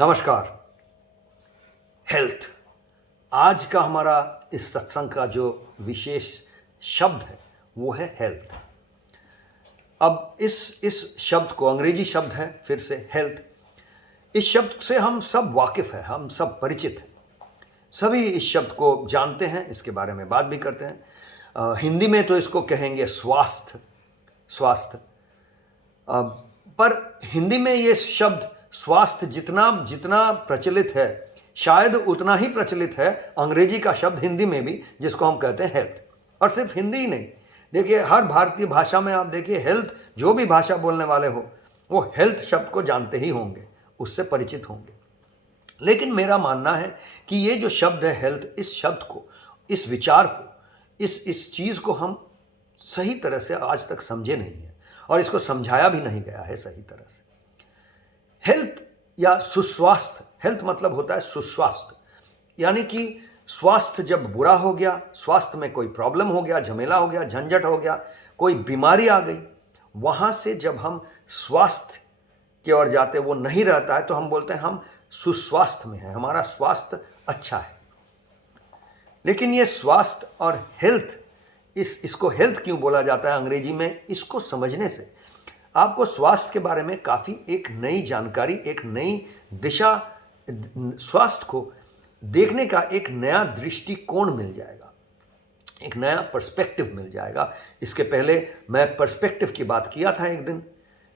नमस्कार। हेल्थ आज का हमारा इस सत्संग का जो विशेष शब्द है वो है हेल्थ। अब इस शब्द को अंग्रेजी शब्द है, फिर से हेल्थ। इस शब्द से हम सब वाकिफ हैं, हम सब परिचित हैं, सभी इस शब्द को जानते हैं, इसके बारे में बात भी करते हैं। हिंदी में तो इसको कहेंगे स्वास्थ्य। पर हिंदी में ये शब्द स्वास्थ्य जितना जितना प्रचलित है, शायद उतना ही प्रचलित है अंग्रेजी का शब्द हिंदी में भी, जिसको हम कहते हैं हेल्थ। और सिर्फ हिंदी ही नहीं, देखिए हर भारतीय भाषा में आप देखिए हेल्थ, जो भी भाषा बोलने वाले हो वो हेल्थ शब्द को जानते ही होंगे, उससे परिचित होंगे। लेकिन मेरा मानना है कि ये जो शब्द है हेल्थ, इस शब्द को, इस विचार को, इस चीज़ को हम सही तरह से आज तक समझे नहीं हैं और इसको समझाया भी नहीं गया है सही तरह से। हेल्थ या सुस्वास्थ्य, हेल्थ मतलब होता है सुस्वास्थ्य, यानी कि स्वास्थ्य जब बुरा हो गया, स्वास्थ्य में कोई प्रॉब्लम हो गया, झमेला हो गया, झंझट हो गया, कोई बीमारी आ गई, वहाँ से जब हम स्वास्थ्य की ओर जाते वो नहीं रहता है तो हम बोलते हैं हम सुस्वास्थ्य में हैं, हमारा स्वास्थ्य अच्छा है। लेकिन ये स्वास्थ्य और हेल्थ, इसको हेल्थ क्यों बोला जाता है अंग्रेजी में, इसको समझने से आपको स्वास्थ्य के बारे में काफ़ी एक नई जानकारी, एक नई दिशा, स्वास्थ्य को देखने का एक नया दृष्टिकोण मिल जाएगा, एक नया पर्सपेक्टिव मिल जाएगा। इसके पहले मैं पर्सपेक्टिव की बात किया था एक दिन,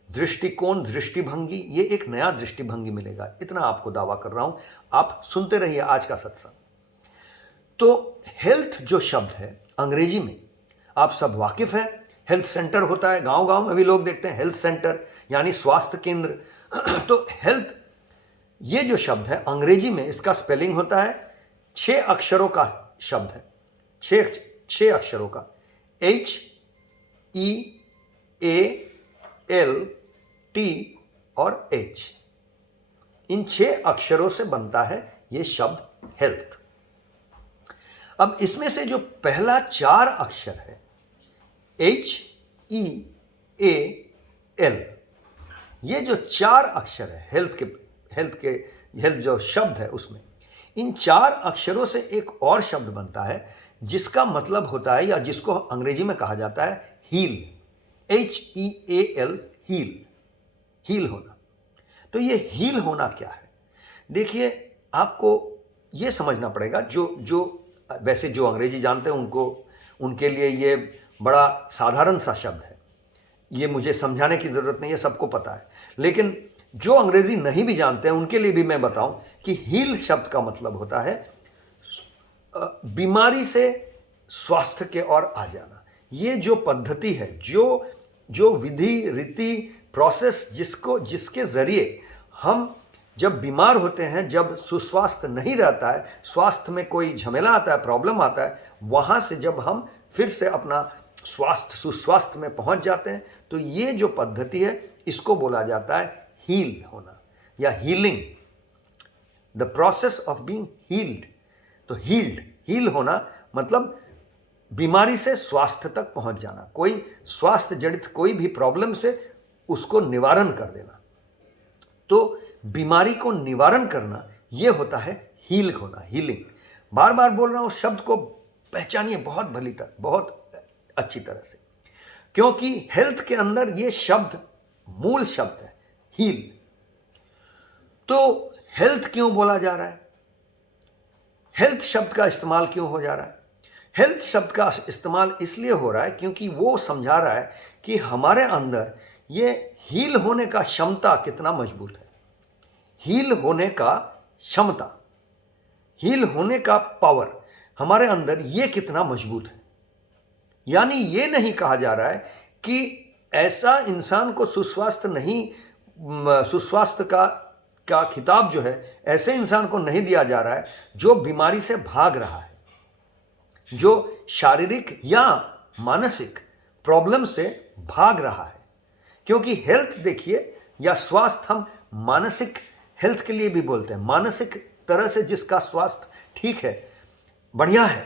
दृष्टिकोण, दृष्टिभंगी, ये एक नया दृष्टिभंगी मिलेगा, इतना आपको दावा कर रहा हूँ। आप सुनते रहिए आज का सत्संग। तो हेल्थ जो शब्द है अंग्रेजी में, आप सब वाकिफ हैं, हेल्थ सेंटर होता है, गांव गांव में भी लोग देखते हैं हेल्थ सेंटर यानी स्वास्थ्य केंद्र। तो हेल्थ ये जो शब्द है अंग्रेजी में, इसका स्पेलिंग होता है 6 अक्षरों का शब्द है, 6 अक्षरों का, HEALT और H, इन 6 अक्षरों से बनता है ये शब्द हेल्थ। अब इसमें से जो पहला 4 अक्षर है HEAL, ये जो 4 अक्षर है हेल्थ जो शब्द है उसमें, इन 4 अक्षरों से एक और शब्द बनता है जिसका मतलब होता है, या जिसको अंग्रेजी में कहा जाता है हील, HEAL, हील होना। तो ये हील होना क्या है? देखिए आपको ये समझना पड़ेगा, जो वैसे जो अंग्रेजी जानते हैं उनके लिए ये बड़ा साधारण सा शब्द है, ये मुझे समझाने की ज़रूरत नहीं है, सबको पता है। लेकिन जो अंग्रेजी नहीं भी जानते हैं उनके लिए भी मैं बताऊं कि हील शब्द का मतलब होता है बीमारी से स्वास्थ्य के ओर आ जाना। ये जो पद्धति है, जो विधि, रीति, प्रोसेस, जिसके ज़रिए हम जब बीमार होते हैं, जब सुस्वास्थ्य नहीं रहता है, स्वास्थ्य में कोई झमेला आता है, प्रॉब्लम आता है, वहाँ से जब हम फिर से अपना सुस्वास्थ्य में पहुँच जाते हैं, तो ये जो पद्धति है इसको बोला जाता है हील होना या healing, the process of being healed. तो हील होना मतलब बीमारी से स्वास्थ्य तक पहुँच जाना, कोई स्वास्थ्य जड़ित कोई भी प्रॉब्लम से उसको निवारण कर देना। तो बीमारी को निवारण करना ये होता है हील होना, हीलिंग। बार बार बोल रहा हूँ, शब्द को पहचानिए बहुत अच्छी तरह से, क्योंकि हेल्थ के अंदर ये शब्द मूल शब्द है हील। तो हेल्थ क्यों बोला जा रहा है, हेल्थ शब्द का इस्तेमाल क्यों हो जा रहा है? हेल्थ शब्द का इस्तेमाल इसलिए हो रहा है क्योंकि वो समझा रहा है कि हमारे अंदर ये हील होने का क्षमता कितना मजबूत है, हील होने का क्षमता, हील होने का पावर हमारे अंदर ये कितना मजबूत है। यानी ये नहीं कहा जा रहा है कि ऐसा इंसान को सुस्वास्थ्य का खिताब जो है ऐसे इंसान को नहीं दिया जा रहा है जो बीमारी से भाग रहा है, जो शारीरिक या मानसिक प्रॉब्लम से भाग रहा है। क्योंकि हेल्थ देखिए, या स्वास्थ्य हम मानसिक हेल्थ के लिए भी बोलते हैं, मानसिक तरह से जिसका स्वास्थ्य ठीक है, बढ़िया है,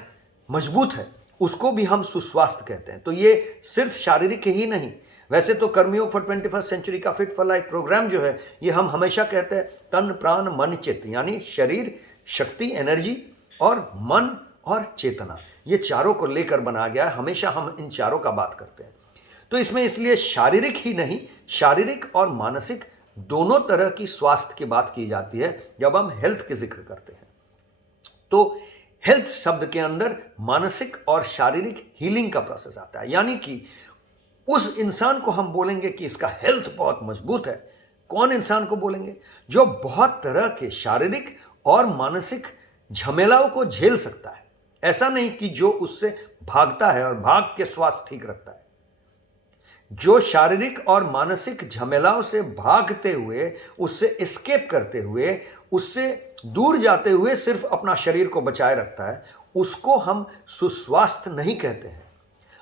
मजबूत है, उसको भी हम सुस्वास्थ्य कहते हैं। तो ये सिर्फ शारीरिक ही नहीं, वैसे तो कर्मयोग फॉर 21st सेंचुरी का फिट फॉर लाइफ प्रोग्राम जो है, ये हम हमेशा कहते हैं तन प्राण मन चित्त, यानी शरीर, शक्ति, एनर्जी और मन और चेतना, ये चारों को लेकर बनाया गया है। हमेशा हम इन चारों का बात करते हैं। तो इसमें इसलिए शारीरिक ही नहीं, शारीरिक और मानसिक दोनों तरह की स्वास्थ्य की बात की जाती है जब हम हेल्थ के जिक्र करते हैं। तो हेल्थ शब्द के अंदर मानसिक और शारीरिक हीलिंग का प्रोसेस आता है, यानी कि उस इंसान को हम बोलेंगे कि इसका हेल्थ बहुत मजबूत है। कौन इंसान को बोलेंगे? जो बहुत तरह के शारीरिक और मानसिक झमेलाओं को झेल सकता है। ऐसा नहीं कि जो उससे भागता है और भाग के स्वास्थ्य ठीक रखता है। जो शारीरिक और मानसिक झमेलाओं से भागते हुए, उससे एस्केप करते हुए, उससे दूर जाते हुए सिर्फ अपना शरीर को बचाए रखता है, उसको हम सुस्वास्थ्य नहीं कहते हैं।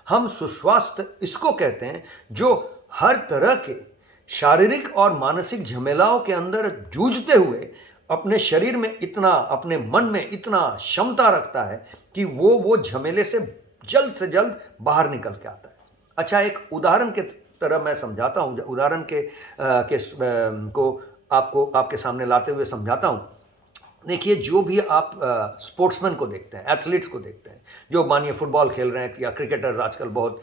हम सुस्वास्थ्य इसको कहते हैं जो हर तरह के शारीरिक और मानसिक झमेलाओं के अंदर जूझते हुए अपने शरीर में इतना, अपने मन में इतना क्षमता रखता है कि वो झमेले से जल्द बाहर निकल के आता है। अच्छा, एक उदाहरण के तरह मैं समझाता हूँ, उदाहरण को आपके सामने लाते हुए समझाता हूँ। देखिए, जो भी आप स्पोर्ट्समैन को देखते हैं, एथलीट्स को देखते हैं, जो मानिए फुटबॉल खेल रहे हैं या क्रिकेटर्स आजकल बहुत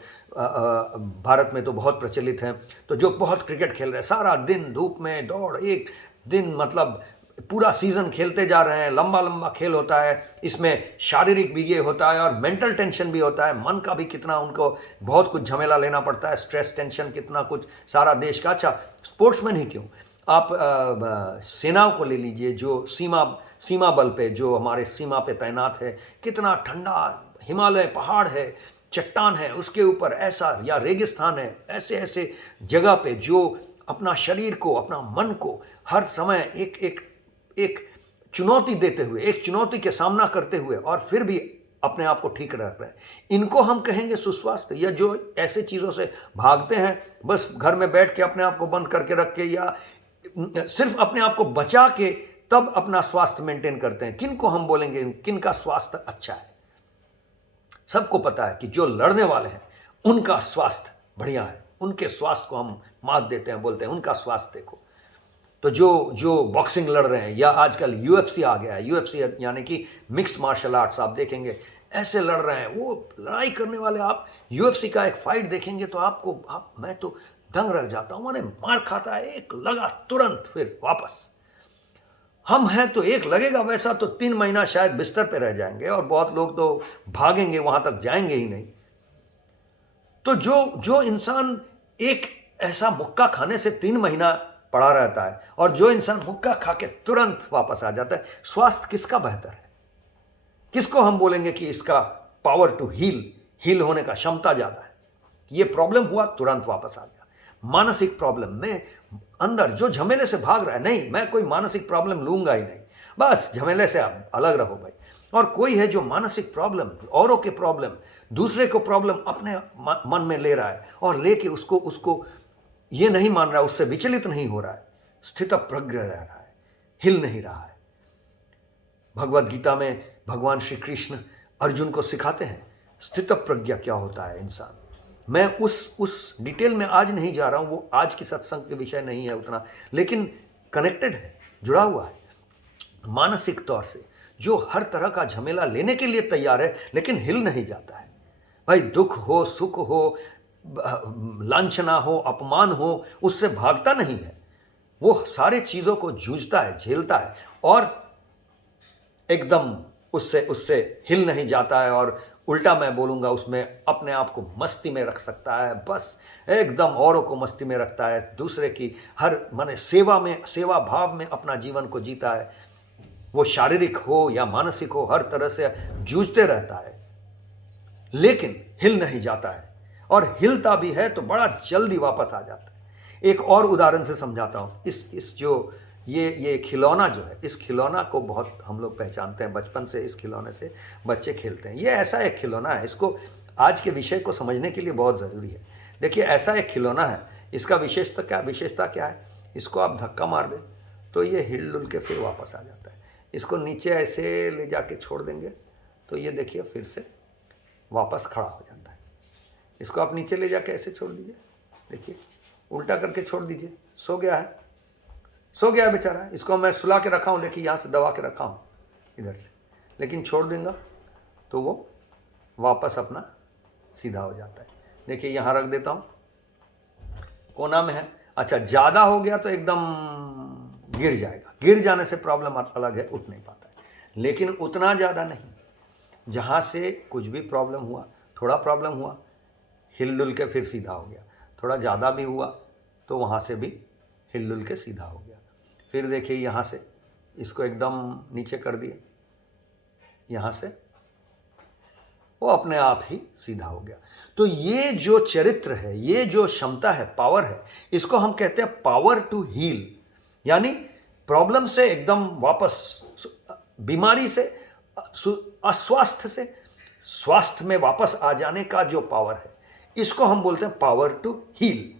भारत में तो बहुत प्रचलित हैं, तो जो बहुत क्रिकेट खेल रहे हैं, सारा दिन धूप में दौड़, एक दिन मतलब पूरा सीजन खेलते जा रहे हैं, लंबा खेल होता है, इसमें शारीरिक भी ये होता है और मेंटल टेंशन भी होता है, मन का भी कितना उनको बहुत कुछ झमेला लेना पड़ता है, स्ट्रेस, टेंशन कितना कुछ सारा देश का। अच्छा, स्पोर्ट्समैन ही क्यों, आप सेनाओं को ले लीजिए, जो सीमा बल पे, जो हमारे सीमा पे तैनात है, कितना ठंडा हिमालय पहाड़ है, चट्टान है, उसके ऊपर ऐसा, या रेगिस्तान है, ऐसे जगह पे जो अपना शरीर को, अपना मन को हर समय एक चुनौती देते हुए, एक चुनौती के सामना करते हुए और फिर भी अपने आप को ठीक रख रहे हैं, इनको हम कहेंगे सुस्वास्थ्य। या जो ऐसे चीज़ों से भागते हैं, बस घर में बैठ के अपने आप को बंद करके रख के, या सिर्फ अपने आप को बचा के तब अपना स्वास्थ्य मेंटेन करते हैं, किन को हम बोलेंगे किन का स्वास्थ्य अच्छा है? सबको पता है कि जो लड़ने वाले हैं उनका स्वास्थ्य बढ़िया है, उनके स्वास्थ्य को हम मात देते हैं, बोलते हैं उनका स्वास्थ्य देखो। तो जो बॉक्सिंग लड़ रहे हैं, या आजकल यूएफसी आ गया है, यूएफसी यानी कि मिक्स्ड मार्शल आर्ट्स, आप देखेंगे ऐसे लड़ रहे हैं, वो लड़ाई करने वाले, आप यूएफसी का एक फाइट देखेंगे तो मैं तो दंग रह जाता हूँ। मैंने मार खाता है, एक लगा तुरंत फिर वापस। हम हैं तो एक लगेगा वैसा तो 3 महीना शायद बिस्तर पे रह जाएंगे, और बहुत लोग तो भागेंगे, वहां तक जाएंगे ही नहीं। तो जो इंसान एक ऐसा मुक्का खाने से 3 महीना पड़ा रहता है, और जो इंसान मुक्का खा के तुरंत वापस आ जाता है, स्वास्थ्य किसका बेहतर है? किसको हम बोलेंगे कि इसका पावर टू हील होने का क्षमता ज्यादा है? ये प्रॉब्लम हुआ, तुरंत वापस आ गया। मानसिक प्रॉब्लम में अंदर जो झमेले से भाग रहा है, नहीं मैं कोई मानसिक प्रॉब्लम लूंगा ही नहीं, बस झमेले से आप अलग रहो भाई। और कोई है जो मानसिक प्रॉब्लम, औरों के प्रॉब्लम, दूसरे को प्रॉब्लम अपने मन में ले रहा है, और लेके उसको ये नहीं मान रहा है, उससे विचलित नहीं हो रहा है, स्थित प्रज्ञ रह रहा है, हिल नहीं रहा है। भगवद गीता में भगवान श्री कृष्ण अर्जुन को सिखाते हैं स्थित प्रज्ञा क्या होता है इंसान। मैं उस डिटेल में आज नहीं जा रहा हूं, वो आज की सत्संग के विषय नहीं है उतना, लेकिन कनेक्टेड है, जुड़ा हुआ है। मानसिक तौर से जो हर तरह का झमेला लेने के लिए तैयार है, लेकिन हिल नहीं जाता है भाई। दुख हो, सुख हो, लांछना हो, अपमान हो, उससे भागता नहीं है, वो सारे चीज़ों को जूझता है, झेलता है, और एकदम उससे हिल नहीं जाता है, और उल्टा मैं बोलूँगा उसमें अपने आप को मस्ती में रख सकता है, बस एकदम औरों को मस्ती में रखता है, दूसरे की हर माने सेवा भाव में अपना जीवन को जीता है। वो शारीरिक हो या मानसिक हो, हर तरह से जूझते रहता है, लेकिन हिल नहीं जाता है, और हिलता भी है तो बड़ा जल्दी वापस आ जाता है। एक और उदाहरण से समझाता हूँ। इस जो ये खिलौना जो है, इस खिलौना को बहुत हम लोग पहचानते हैं, बचपन से इस खिलौने से बच्चे खेलते हैं। ये ऐसा एक खिलौना है, इसको आज के विषय को समझने के लिए बहुत ज़रूरी है। देखिए, ऐसा एक खिलौना है, इसका विशेषता क्या है? इसको आप धक्का मार दें तो ये हिल डुल के फिर वापस आ जाता है। इसको नीचे ऐसे ले जाके छोड़ देंगे तो ये देखिए फिर से वापस खड़ा हो जाता है। इसको आप नीचे ले जाके ऐसे छोड़ दीजिए, देखिए उल्टा करके छोड़ दीजिए, सो गया है, सो गया है बेचारा। इसको मैं सुला के रखा हूँ, देखिए यहाँ से दबा के रखा हूँ इधर से, लेकिन छोड़ दूंगा तो वो वापस अपना सीधा हो जाता है। देखिए यहाँ रख देता हूँ, कोना में है। अच्छा ज़्यादा हो गया तो एकदम गिर जाएगा, गिर जाने से प्रॉब्लम अलग है, उठ नहीं पाता है, लेकिन उतना ज़्यादा नहीं। जहाँ से कुछ भी प्रॉब्लम हुआ, थोड़ा प्रॉब्लम हुआ, हिलडुल के फिर सीधा हो गया, थोड़ा ज़्यादा भी हुआ तो वहाँ से भी हिलडुल के सीधा हो गया। फिर देखिए यहाँ से इसको एकदम नीचे कर दिए, यहाँ से वो अपने आप ही सीधा हो गया। तो ये जो चरित्र है, ये जो क्षमता है, पावर है, इसको हम कहते हैं पावर टू हील। यानी प्रॉब्लम से एकदम वापस, बीमारी से, अस्वास्थ्य से स्वास्थ्य में वापस आ जाने का जो पावर है, इसको हम बोलते हैं पावर टू हील।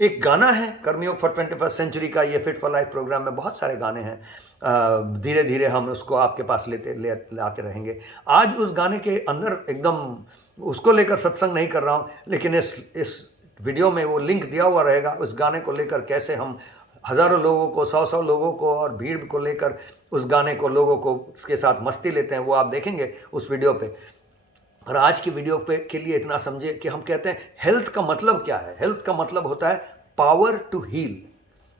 एक गाना है कर्मयोग फॉर 21st सेंचुरी का, ये फिट फॉर लाइफ प्रोग्राम में बहुत सारे गाने हैं, धीरे धीरे हम उसको आपके पास लाते रहेंगे। आज उस गाने के अंदर एकदम उसको लेकर सत्संग नहीं कर रहा हूँ, लेकिन इस वीडियो में वो लिंक दिया हुआ रहेगा। उस गाने को लेकर कैसे हम हज़ारों लोगों को, 100 लोगों को और भीड़ को लेकर उस गाने को, लोगों को उसके साथ मस्ती लेते हैं, वो आप देखेंगे उस वीडियो पे। और आज की वीडियो पे के लिए इतना समझे कि हम कहते हैं हेल्थ का मतलब क्या है। हेल्थ का मतलब होता है पावर टू हील,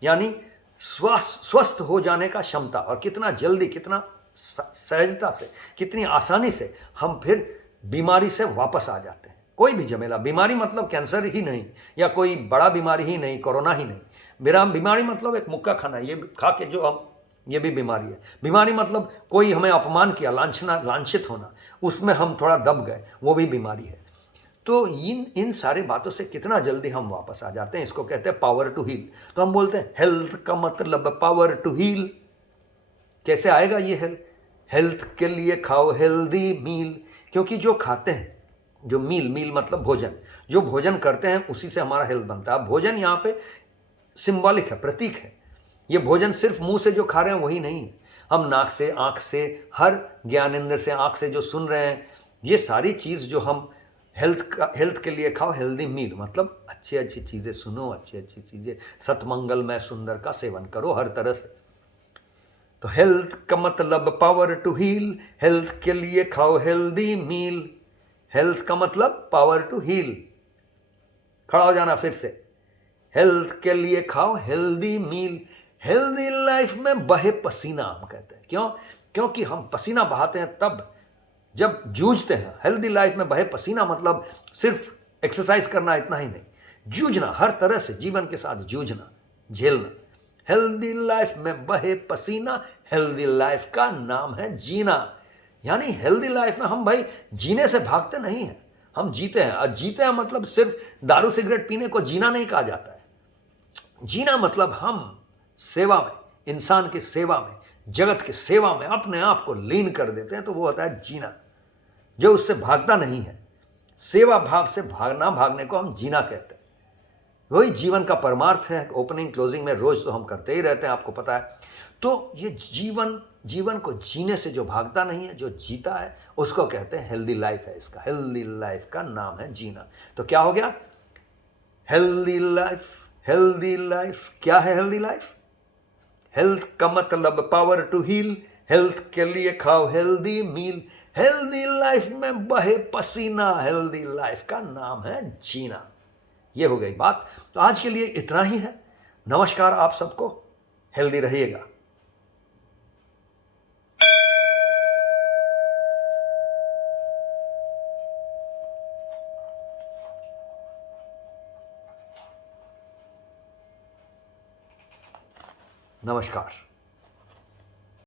यानी स्वस्थ हो जाने का क्षमता। और कितना जल्दी, कितना सहजता से, कितनी आसानी से हम फिर बीमारी से वापस आ जाते हैं। कोई भी झमेला, बीमारी मतलब कैंसर ही नहीं, या कोई बड़ा बीमारी ही नहीं, कोरोना ही नहीं। मेरा बीमारी मतलब एक मुक्का खाना, ये खा के जो हम, ये भी बीमारी है। बीमारी मतलब कोई हमें अपमान किया, लांछित होना, उसमें हम थोड़ा दब गए, वो भी बीमारी है। तो इन सारी बातों से कितना जल्दी हम वापस आ जाते हैं, इसको कहते हैं पावर टू हील। तो हम बोलते हैं हेल्थ का मतलब पावर टू हील। कैसे आएगा ये हेल्थ? हेल्थ के लिए खाओ हेल्दी मील, क्योंकि जो खाते हैं, जो मील मतलब भोजन, जो भोजन करते हैं उसी से हमारा हेल्थ बनता है। भोजन यहाँ पे सिंबॉलिक है, प्रतीक है। ये भोजन सिर्फ मुंह से जो खा रहे हैं वही नहीं है, हम नाक से, आँख से, हर ज्ञानेंद्र से, आँख से जो सुन रहे हैं, ये सारी चीज़ जो हम हेल्थ के लिए खाओ हेल्दी मील, मतलब अच्छी अच्छी चीज़ें सुनो, अच्छी अच्छी चीज़ें, सतमंगलमय सुंदर का सेवन करो हर तरह से। तो हेल्थ का मतलब पावर टू हील, हेल्थ के लिए खाओ हेल्दी मील। हेल्थ का मतलब पावर टू हील। खड़ा हो जाना फिर से, हेल्थ के लिए खाओ हेल्दी मील। हेल्दी लाइफ में बहे पसीना, हम कहते हैं क्यों? क्योंकि हम पसीना बहाते हैं तब जब जूझते हैं। हेल्दी लाइफ में बहे पसीना मतलब सिर्फ एक्सरसाइज करना इतना ही नहीं, जूझना, हर तरह से जीवन के साथ जूझना, झेलना। हेल्दी लाइफ में बहे पसीना, हेल्दी लाइफ का नाम है जीना। यानी हेल्दी लाइफ में हम भाई जीने से भागते नहीं हैं, हम जीते हैं। और जीते हैं मतलब सिर्फ दारू सिगरेट पीने को जीना नहीं कहा जाता है। जीना मतलब हम सेवा में, इंसान की सेवा में, जगत की सेवा में अपने आप को लीन कर देते हैं, तो वो होता है जीना, जो उससे भागता नहीं है। सेवा भाव से भागने को हम जीना कहते हैं। वही जीवन का परमार्थ है। ओपनिंग क्लोजिंग में रोज तो हम करते ही रहते हैं, आपको पता है। तो ये जीवन को जीने से जो भागता नहीं है, जो जीता है, उसको कहते हैं हेल्दी लाइफ है। इसका हेल्दी लाइफ का नाम है जीना। तो क्या हो गया हेल्दी लाइफ? हेल्दी लाइफ क्या है? हेल्दी लाइफ, हेल्थ का मतलब पावर टू हील, हेल्थ के लिए खाओ हेल्दी मील। हेल्दी लाइफ में बहे पसीना, हेल्दी लाइफ का नाम है जीना। ये हो गई बात। तो आज के लिए इतना ही है। नमस्कार आप सबको, हेल्दी रहिएगा। नमस्कार।